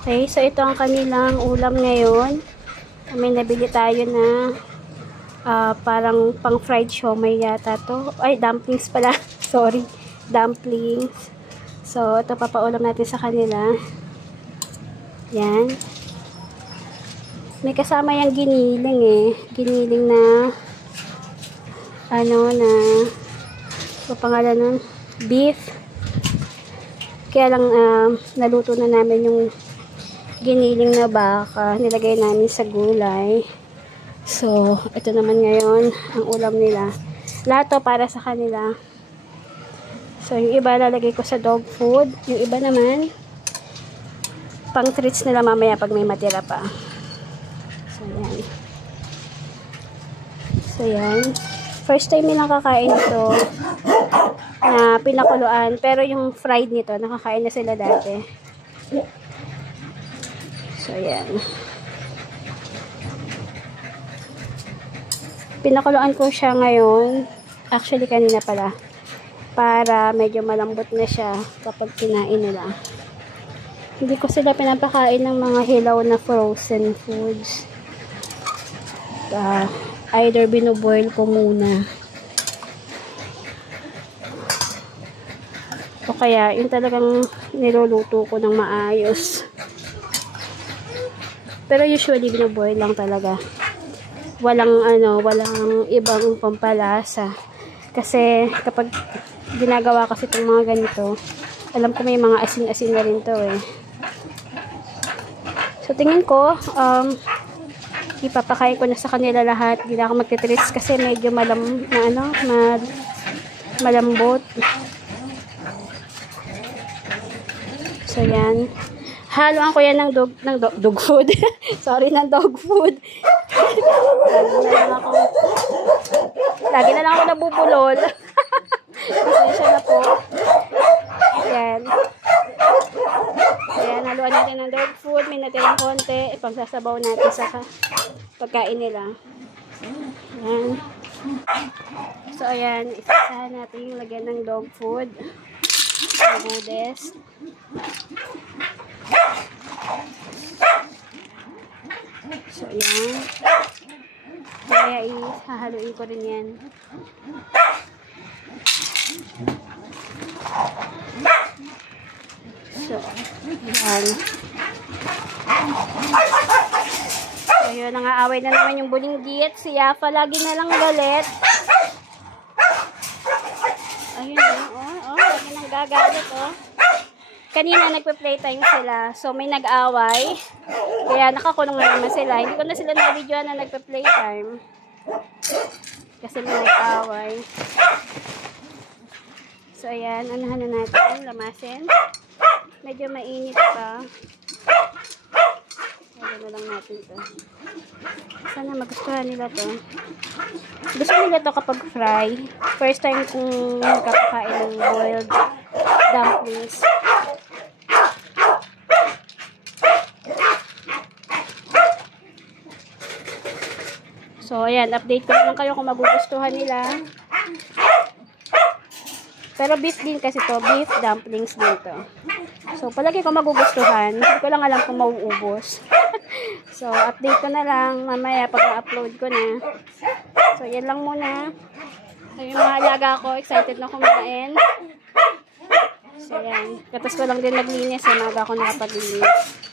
Okay, so ito ang kanilang ulam ngayon. May nabili tayo na parang pang fried siomai yata to. Ay, dumplings pala. Sorry, dumplings. So, ito papaulam natin sa kanila. Yan. May kasama yung giniling eh. Giniling na so pangalan nun, beef. Kaya lang naluto na namin yung giniling na baka, nilagay namin sa gulay. So, ito naman ngayon ang ulam nila. Lahat to para sa kanila. So, yung iba lalagay ko sa dog food. Yung iba naman pang treats nila mamaya pag may matira pa. So, yan. So, yan. First time nilang kakain ito na pinakuluan. Pero yung fried nito, nakakain na sila dati. So, yan. Pinakuluan ko siya ngayon. Actually, kanina pala. Para medyo malambot na siya kapag kinain nila. Hindi ko sila pinapakain ng mga hilaw na frozen foods. Either binoboil ko muna. O kaya, yung talagang niluluto ko ng maayos. Pero usually, binoboil lang talaga. Walang ibang pampalasa. Kasi, kapag ginagawa kasi itong mga ganito, alam ko may mga asin-asin na rin to eh. So, tingin ko, ipapakain ko na sa kanila lahat. Hindi na ako magtitreats kasi medyo malambot. So, yan. Haluan ko yan ng dog food. Sorry, ng dog food. Lagi na lang ako nabubulol. Pasensya na po. Yan. Ayan, haluan natin ng dog food. May natirang konti. Ipagsasabaw natin sa pagkain nila. Ayan. So, ayan. Isasahan natin yung lagyan ng dog food. Mabudes. So, ayan. Kaya ihahaluin ko rin yan. So, ayan. So, yun, nangaaway na naman yung bulinggit. Si Yafa lagi na lang galit. Ayun, lagi nang gagalit, Kanina nagpe-playtime sila. So, may nag-away. Kaya nakakulong na naman sila. Hindi ko na sila na-videoan na nagpe-playtime. Kasi may nag-away. So, ayan. Anahan na natin. Lamasin. Medyo mainit pa. Ayan na lang natin ito. Sana magustuhan nila to. Gusto nila to kapag fry. First time kong nakakakain ng boiled dumplings. So, ayan. Update ko lang kayo kung magugustuhan nila. Pero beef din kasi to. Beef dumplings din to. So, palagi ko magugustuhan. Hindi ko lang alam kung mauubos. So, update ko na lang. Mamaya pag na-upload ko na. So, yan lang muna. So, yung mga alaga ko, excited na kumain. So, yan. Katas ko lang din naglinis. Maaga ako nakapaglinis.